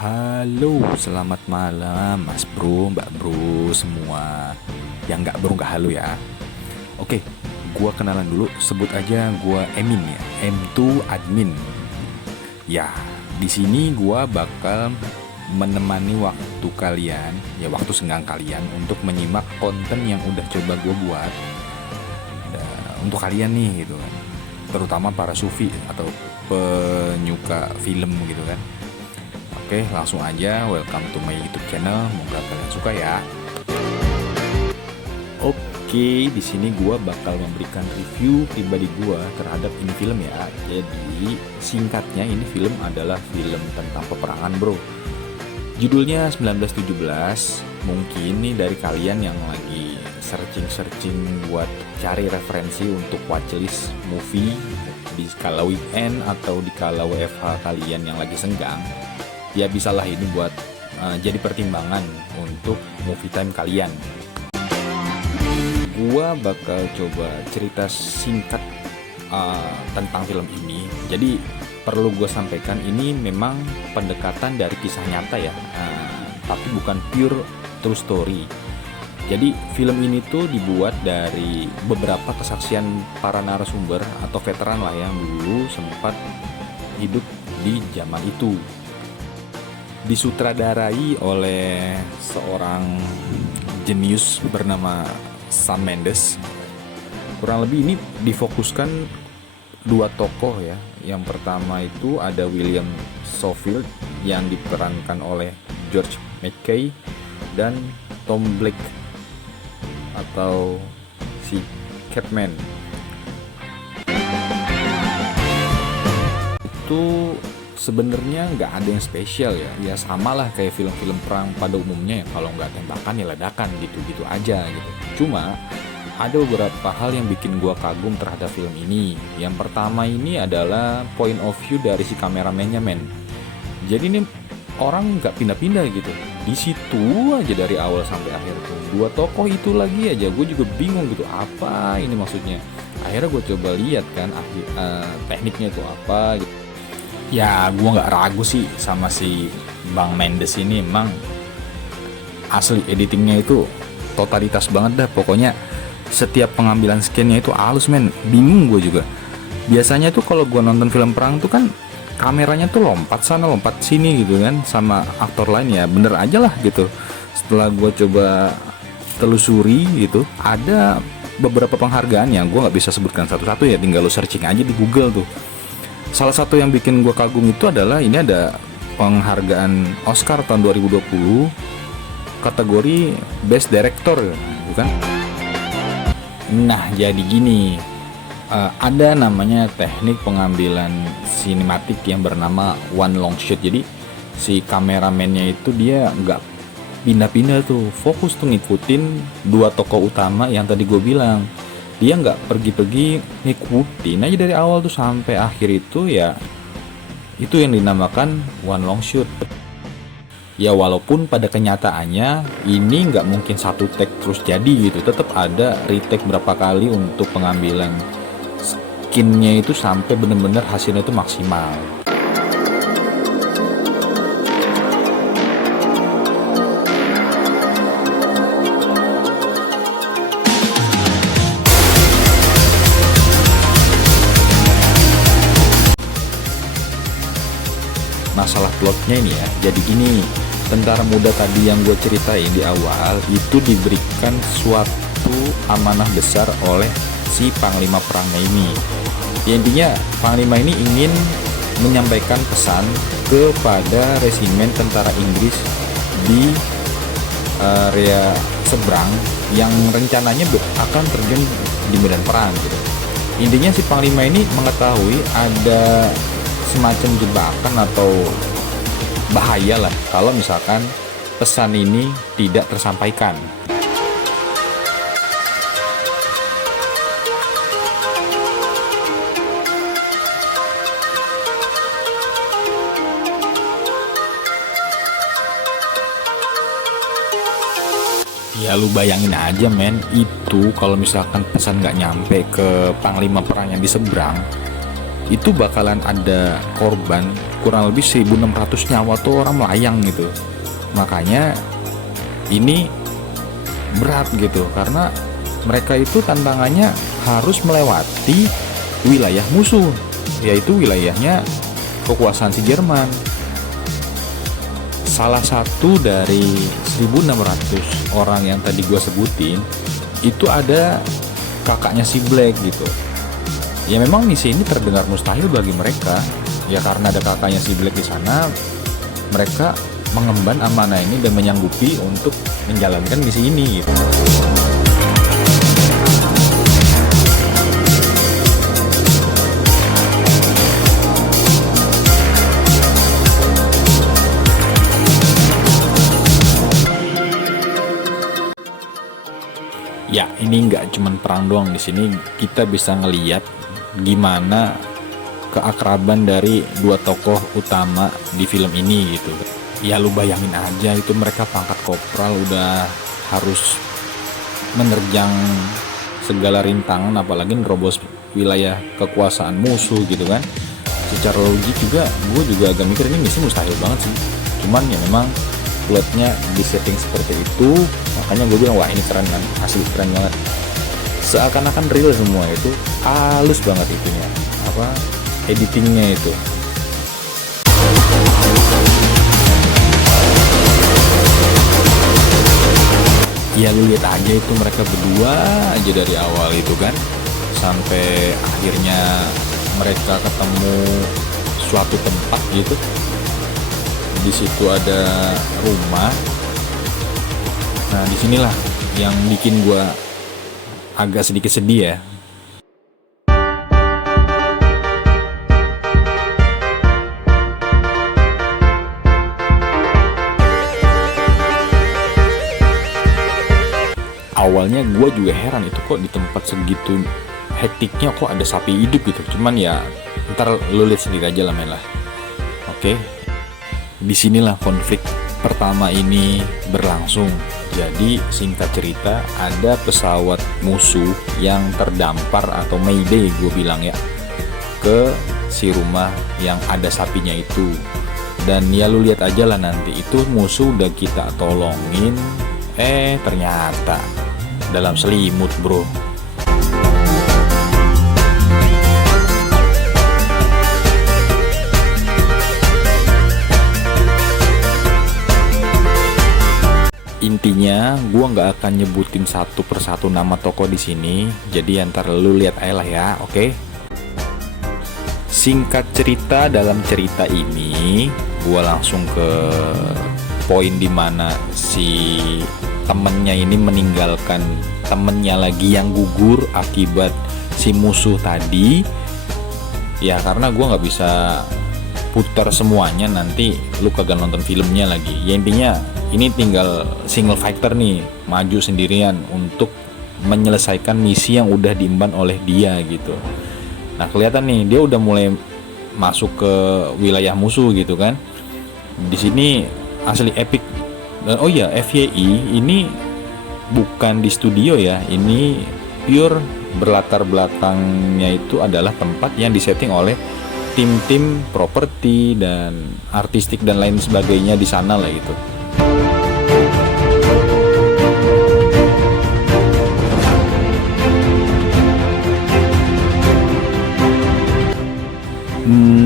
Halo, selamat malam Mas Bro, Mbak Bro semua. Yang nggak bro nggak halo ya. Oke, gua kenalan dulu, sebut aja gua Emin ya, M2 Admin. Ya, di sini gua bakal menemani waktu kalian, ya waktu senggang kalian untuk menyimak konten yang udah coba gua buat. Untuk kalian nih gitu kan, terutama para sufi atau penyuka film gitu kan. Oke, langsung aja welcome to my YouTube channel. Moga kalian suka ya. Oke, di sini gua bakal memberikan review pribadi gua terhadap ini film ya. Jadi, singkatnya ini film adalah film tentang peperangan, Bro. Judulnya 1917. Mungkin nih dari kalian yang lagi searching-searching buat cari referensi untuk watchlist movie di skala weekend atau di kala WFH kalian yang lagi senggang, ya bisalah ini buat jadi pertimbangan untuk movie time kalian. Gua bakal coba cerita singkat tentang film ini. Jadi perlu gue sampaikan ini memang pendekatan dari kisah nyata ya, tapi bukan pure true story. Jadi film ini tuh dibuat dari beberapa kesaksian para narasumber atau veteran lah yang dulu sempat hidup di zaman itu. Disutradarai oleh seorang jenius bernama Sam Mendes. Kurang lebih ini difokuskan dua tokoh ya. Yang pertama itu ada William Schofield yang diperankan oleh George McKay dan Tom Blake atau si Catman. Itu sebenarnya nggak ada yang spesial ya sama lah kayak film-film perang pada umumnya ya, kalau nggak tembakan ya ledakan gitu-gitu aja gitu. Cuma ada beberapa hal yang bikin gua kagum terhadap film ini. Yang pertama ini adalah point of view dari si kameramennya, men. Jadi ini orang nggak pindah-pindah gitu, di situ aja dari awal sampai akhir tuh. Dua tokoh itu lagi aja, gue juga bingung gitu apa ini maksudnya. Akhirnya gue coba lihat kan tekniknya itu apa gitu. Ya gue nggak ragu sih sama si Bang Mendes ini, emang asli editingnya itu totalitas banget dah. Pokoknya setiap pengambilan scan-nya itu halus, men. Bingung gue juga. Biasanya tuh kalau gue nonton film perang tuh kan kameranya tuh lompat sana lompat sini gitu kan, sama aktor lain ya bener aja lah gitu. Setelah gue coba telusuri gitu, ada beberapa penghargaan yang gue nggak bisa sebutkan satu-satu ya, tinggal lo searching aja di Google tuh. Salah satu yang bikin gue kagum itu adalah ini ada penghargaan Oscar tahun 2020 kategori Best Director, bukan? Nah jadi gini, ada namanya teknik pengambilan sinematik yang bernama one long shot. Jadi si kameramennya itu dia nggak pindah-pindah tuh, fokus tuh ngikutin dua tokoh utama yang tadi gue bilang. Dia nggak pergi-pergi, ngikutin aja dari awal tuh sampai akhir itu ya. Itu yang dinamakan one long shot. Ya walaupun pada kenyataannya ini nggak mungkin satu take terus jadi gitu, tetap ada retake berapa kali untuk pengambilan skinnya itu sampai bener-bener hasilnya itu maksimal. Masalah plotnya ini ya, jadi gini, tentara muda tadi yang gue ceritain di awal itu diberikan suatu amanah besar oleh si panglima perangnya ini. Ya, intinya panglima ini ingin menyampaikan pesan kepada resimen tentara Inggris di area seberang yang rencananya akan terjun di medan perang gitu. Intinya si panglima ini mengetahui ada semacam jebakan atau bahaya lah kalau misalkan pesan ini tidak tersampaikan. Ya lu bayangin aja, men, itu kalau misalkan pesan nggak nyampe ke panglima perang yang di seberang, itu bakalan ada korban kurang lebih 1600 nyawa tuh orang melayang gitu. Makanya ini berat gitu, karena mereka itu tantangannya harus melewati wilayah musuh, yaitu wilayahnya kekuasaan si Jerman. Salah satu dari 1600 orang yang tadi gue sebutin itu ada kakaknya si Black gitu. Ya memang misi ini terdengar mustahil bagi mereka, ya karena ada kakaknya si Black di sana, mereka mengemban amanah ini dan menyanggupi untuk menjalankan misi ini gitu. Ya, ini nggak cuman perang doang. Di sini kita bisa ngeliat gimana keakraban dari dua tokoh utama di film ini gitu. Ya lu bayangin aja, itu mereka pangkat kopral udah harus menerjang segala rintangan, apalagi nerobos wilayah kekuasaan musuh gitu kan. Secara logik juga, gue juga agak mikir ini misi mustahil banget sih. Cuman ya memang plotnya di setting seperti itu, makanya gue bilang wah ini keren kan, asli keren banget. Seakan-akan real semua, itu halus banget itunya, apa editingnya itu. Ya lu lihat aja itu mereka berdua aja dari awal itu kan, sampai akhirnya mereka ketemu suatu tempat gitu. Di situ ada rumah. Nah disinilah yang bikin gue agak sedikit sedih ya. Awalnya gue juga heran, itu kok di tempat segitu hektiknya kok ada sapi hidup gitu. Cuman ya ntar lu lihat sendiri aja lah men lah. Oke. Disinilah konflik pertama ini berlangsung. Jadi singkat cerita, ada pesawat musuh yang terdampar atau mayday gue bilang ya, ke si rumah yang ada sapinya itu. Dan ya lu lihat aja lah nanti, itu musuh udah kita tolongin, ternyata dalam selimut bro. Intinya, gue nggak akan nyebutin satu persatu nama toko di sini, jadi ntar lu lihat aja lah ya, oke? Singkat cerita, dalam cerita ini, gue langsung ke poin dimana si temennya ini meninggalkan temennya lagi yang gugur akibat si musuh tadi. Ya karena gue nggak bisa putar semuanya, nanti lu kagak nonton filmnya lagi. Ya intinya ini tinggal single fighter nih, maju sendirian untuk menyelesaikan misi yang udah diemban oleh dia gitu. Nah kelihatan nih dia udah mulai masuk ke wilayah musuh gitu kan. Di sini asli epic. Dan oh ya, FYI ini bukan di studio ya, ini pure berlatar belakangnya itu adalah tempat yang disetting oleh tim-tim properti dan artistik dan lain sebagainya di sana lah gitu.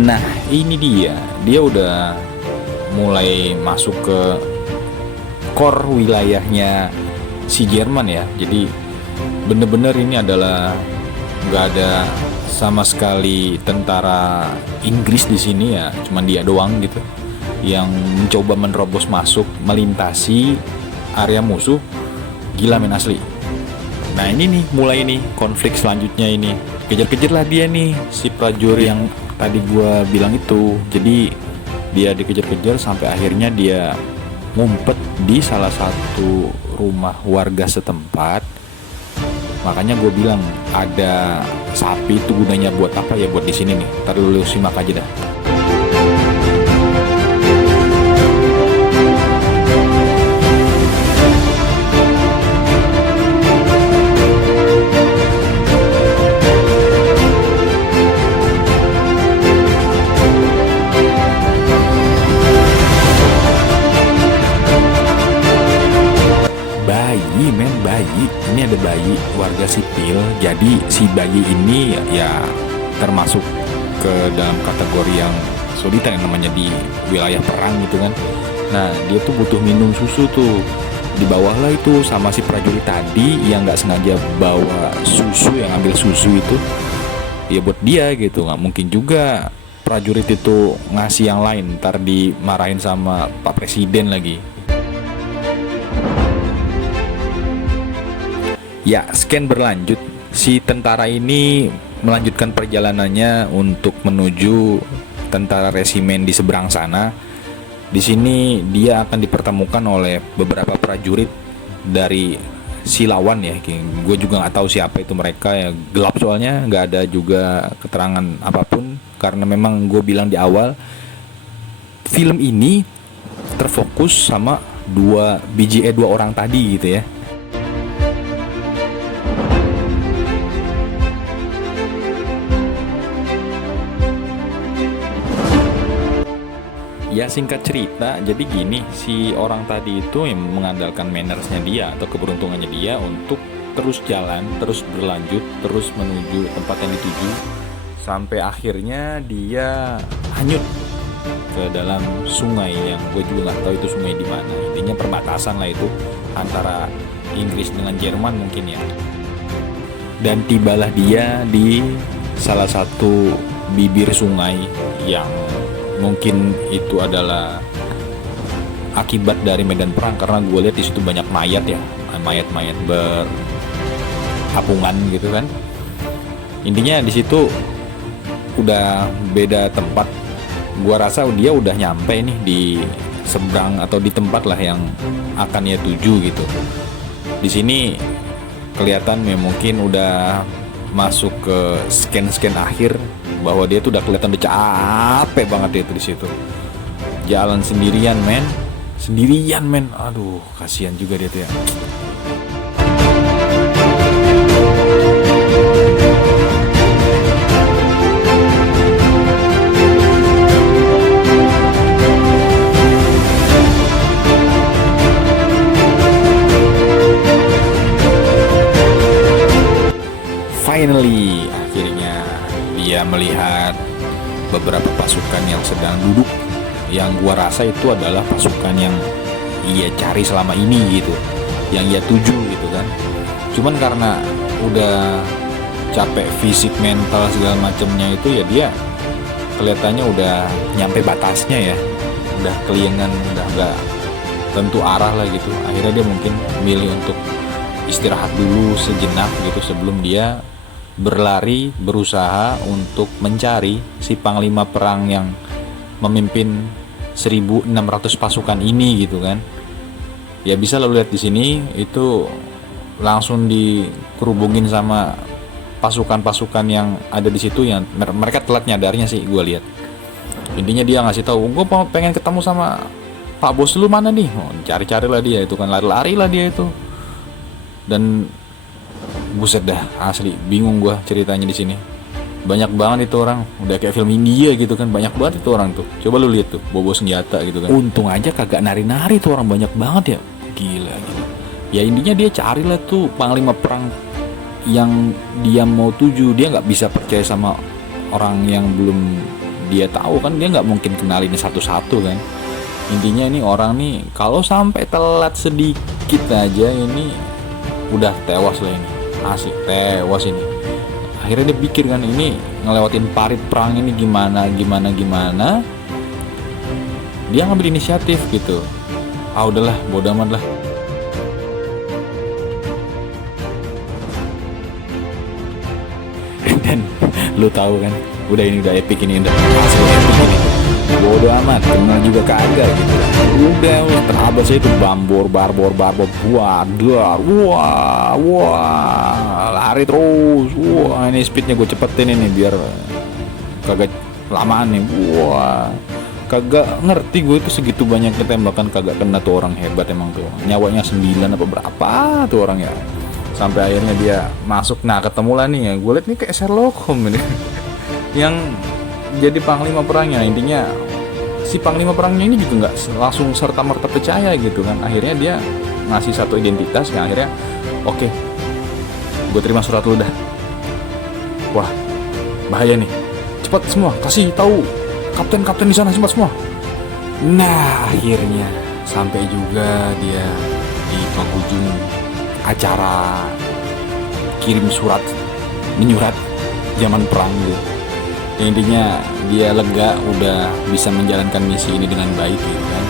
Nah ini dia udah mulai masuk ke core wilayahnya si Jerman ya. Jadi bener-bener ini adalah nggak ada sama sekali tentara Inggris di sini ya, cuman dia doang gitu yang mencoba menerobos masuk melintasi area musuh. Gila men asli. Nah ini nih mulai nih konflik selanjutnya ini, kejar-kejar lah dia nih si prajurit yang tadi gua bilang itu. Jadi dia dikejar-kejar sampai akhirnya dia ngumpet di salah satu rumah warga setempat. Makanya gue bilang ada sapi itu gunanya buat apa ya, buat di sini nih. Ntar dulu simak aja dah. ini ada bayi warga sipil, jadi si bayi ini ya termasuk ke dalam kategori yang kesulitan yang namanya di wilayah perang gitu kan. Nah dia tuh butuh minum susu tuh, dibawahlah itu sama si prajurit tadi yang nggak sengaja bawa susu, yang ambil susu itu ya buat dia gitu. Nggak mungkin juga prajurit itu ngasih yang lain, ntar dimarahin sama Pak Presiden lagi. Ya, scan berlanjut. Si tentara ini melanjutkan perjalanannya untuk menuju tentara resimen di seberang sana. Di sini dia akan dipertemukan oleh beberapa prajurit dari si lawan ya. Gue juga nggak tahu siapa itu mereka ya, gelap soalnya, nggak ada juga keterangan apapun. Karena memang gue bilang di awal, film ini terfokus sama dua orang tadi gitu ya. Ya singkat cerita, jadi gini, si orang tadi itu yang mengandalkan mannersnya dia atau keberuntungannya dia untuk terus jalan, terus berlanjut, terus menuju tempat yang dituju, sampai akhirnya dia hanyut ke dalam sungai yang gue juga nggak tahu itu sungai di mana. Intinya perbatasan lah itu antara Inggris dengan Jerman mungkin ya. Dan tibalah dia di salah satu bibir sungai yang mungkin itu adalah akibat dari medan perang, karena gue lihat di situ banyak mayat ya, mayat-mayat berhapungan gitu kan. Intinya di situ udah beda tempat. Gue rasa dia udah nyampe nih di seberang atau di tempat lah yang akan dia tuju gitu. Di sini kelihatan ya mungkin udah masuk ke scan akhir, bahwa dia tuh udah kelihatan udah capek banget dia tuh di situ. Jalan sendirian men. Aduh, kasihan juga dia tuh ya. Finally, akhirnya dia melihat beberapa pasukan yang sedang duduk, yang gua rasa itu adalah pasukan yang ia cari selama ini gitu, yang ia tuju gitu kan. Cuman karena udah capek fisik, mental segala macamnya itu ya, dia kelihatannya udah nyampe batasnya ya, udah keliengan, udah gak tentu arah lah gitu. Akhirnya dia mungkin milih untuk istirahat dulu sejenak gitu sebelum dia berlari, berusaha untuk mencari si panglima perang yang memimpin 1.600 pasukan ini gitu kan. Ya bisa lo lihat di sini itu langsung dikerubungin sama pasukan-pasukan yang ada di situ, yang mereka telat nyadarnya sih gue lihat. Intinya dia ngasih tahu, gue pengen ketemu sama Pak Bos lu mana nih. Cari-cari lah dia itu kan, lari-lari lah dia itu. Dan buset dah, asli bingung gua ceritanya di sini. Banyak banget itu orang, udah kayak film India gitu kan, banyak banget itu orang tuh. Coba lu lihat tuh, bobo senjata gitu kan. Untung aja kagak nari-nari tuh orang, banyak banget ya. Gila. Ya intinya dia carilah tuh panglima perang yang dia mau tuju. Dia nggak bisa percaya sama orang yang belum dia tahu kan, dia nggak mungkin kenalin satu-satu kan. Intinya ini orang nih kalau sampai telat sedikit aja ini udah tewas lah ini. Asik tewas ini. Akhirnya dia pikir kan, ini ngelewatin parit perang ini gimana. Dia ngambil inisiatif gitu. Udahlah, bodo amat lah. Dan lu tahu kan, udah epic ini, udah asli epic ini. Bodo amat, kenal juga kagak gitu. Udah terabas itu barbor, wah, lari terus. Wah, ini speednya gue cepetin ini biar kagak lamaan nih. Wah, kagak ngerti gue itu segitu banyak ketembakan kagak kena tuh orang, hebat emang tuh. Nyawanya 9 apa berapa tuh orang ya. Sampai akhirnya dia masuk. Nah, ketemu lah nih ya. Gue liat nih kayak Sherlock Holmes ini. Yang jadi panglima perangnya. Intinya si panglima perangnya ini juga nggak langsung serta merta percaya gitu kan. Akhirnya dia ngasih satu identitas yang akhirnya oke, gue terima surat lu dah. Wah, bahaya nih. Cepat semua, kasih tahu kapten di sana, cepat semua. Nah, akhirnya sampai juga dia di penghujung acara kirim surat menyurat zaman perang gitu. Intinya dia lega udah bisa menjalankan misi ini dengan baik gitu kan.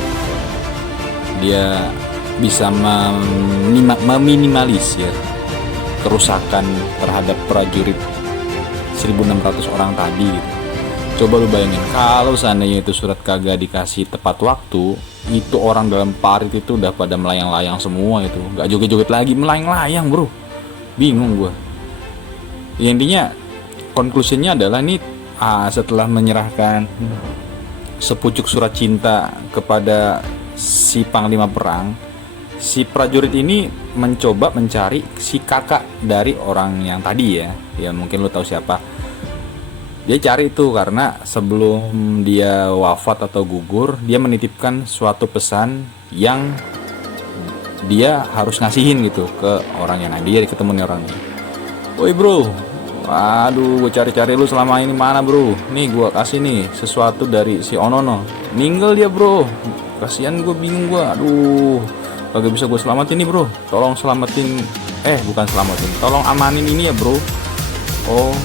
Dia bisa meminimalisir kerusakan terhadap prajurit 1.600 orang tadi gitu. Coba lu bayangin kalau seandainya itu surat kagak dikasih tepat waktu, itu orang dalam parit itu udah pada melayang-layang semua itu. Gak joget-joget lagi, melayang-layang bro. Bingung gue. Ya, intinya konklusinya adalah nih, setelah menyerahkan sepucuk surat cinta kepada si panglima perang, si prajurit ini mencoba mencari si kakak dari orang yang tadi ya. Ya mungkin lu tahu siapa. Dia cari itu karena sebelum dia wafat atau gugur, dia menitipkan suatu pesan yang dia harus ngasihin gitu ke orangnya. Nah, dia ketemu nih orangnya. Woi bro, aduh gue cari-cari lu selama ini mana bro. Nih gue kasih nih sesuatu dari si Onono. Ninggal dia bro, kasihan gue, bingung gue. Aduh, kagak bisa gue selamatin nih bro. Tolong selamatin, bukan selamatin, tolong amanin ini ya bro. Oh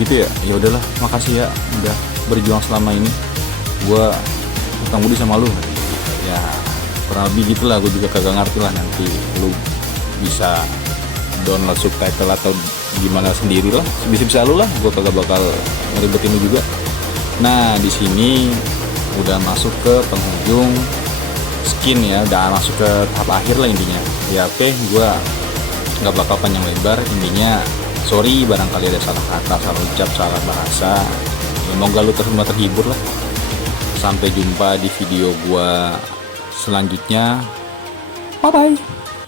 gitu ya, ya udahlah, makasih ya udah berjuang selama ini, gue utang budi sama lu ya, kurang lebih gitulah. Gue juga kagak ngerti lah, nanti lu bisa download subtitle atau gimana sendiri lah, bisa lu lah, gue kagak bakal ngeribetin lu juga. Nah di sini udah masuk ke penghujung skin ya, udah masuk ke tahap akhir lah intinya ya. Oke, gue nggak bakal panjang lebar, intinya sorry barangkali ada salah kata, salah ucap, salah bahasa. Semoga lu semua terhibur lah. Sampai jumpa di video gua selanjutnya. Bye bye.